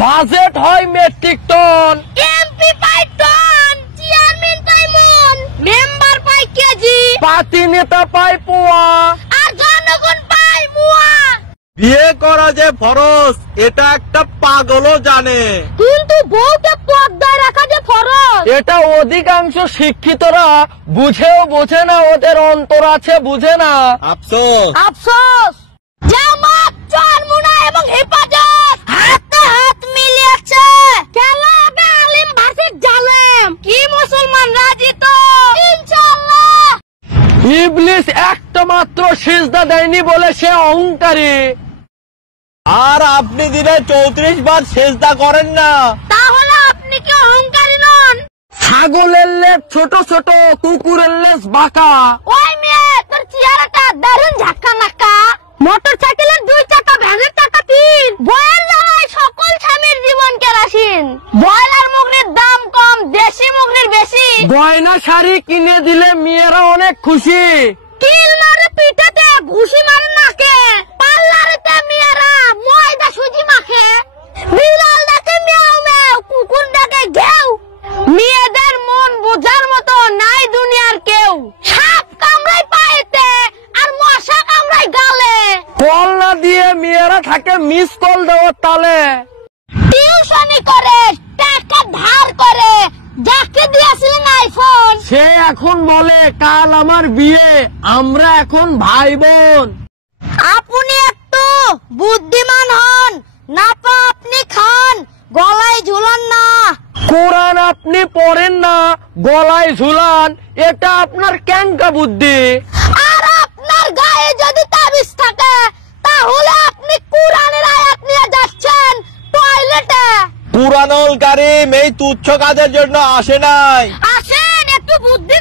Budget হয় metric ton, MP পাই ton, chairman পাই মন, member পাই KG, party নেতা পায় পোয়া, আর জনগণ পাই মুয়া। বিয়ে করা যে ফরজ এটা একটা পাগলও জানে, কিন্তু বউকে পর্দায় রাখা যে ফরজ এটা অধিকাংশ শিক্ষিতরা বুঝেও বোঝে না, ওদের অন্তর আছে বুঝে না। আফসোস আফসোস। জামাত, চরমুনা এবং হেফাজত হাতে হাত মিলিয়েছে, খেলা হবে আলিম ভার্সেস জালেম। কি মুসলমান রাজি তো? ইনশাআল্লাহ। ইবলিস একটা মাত্র সিজদা দেয়নি বলে সে অহংকারী। আর আপনি দিনে 34 বার সেজদা করেন না, তাহলে আপনি কি অহংকারী নন? ছাগলের লেজ ছোট ছোট, কুকুরের লেজ বাঁকা। ওই মেয়ে, তোর চেহারাটা দারুণ ঝাক্কা নাক্কা। মোটর সাইকেলের 2 চাকা, ভ্যানের চাকা 3। বয়ের জ্বালায় সকল স্বামীর জীবন কেরাসিন। ব্রয়লার মুরগির দাম কম, দেশি মুরগির বেশি। গয়না শাড়ি কিনে দিলে মেয়েরা অনেক খুশি। কিল মারে পিঠাতে, ঘুষি মারে নাকে। পার্লারেতে মেয়েরা ময়দা সুজি মাখে। বিড়াল ডাকে মেও মেও, কুকুর ডাকে ঘেউ। মেয়েদের মন বোঝার মতো নাই দুনিয়ার কেউ। সাপ কামড়ায় পায়েতে, আর মশা কামড়ায় গালে। কল না দিয়ে মেয়েরা থাকে মিস কল দেওয়ার তালে। টিউশনি করে, টাকা ধার করে, যাকে দিয়েছিলেন আইফোন সে এখন বলে কাল আমার বিয়ে, আমরা এখন ভাই বোন। আপনি একটু বুদ্ধিমান হন, না পা আপনি খান, গলায় ঝুলান না। কোরআন আপনি পড়েন না, গলায় ঝুলান, এটা আপনার ক্যাঙ্কা বুদ্ধি। আর আপনার গায়ে যদি তাবিজ থাকে, তাহলে আপনি কোরআনের আয়াত নিয়ে যাচ্ছেন টয়লেটে। কুরআনুল কারীম এই তুচ্ছ কাজের জন্য আসে নাই। আসেন, একটু বুদ্ধি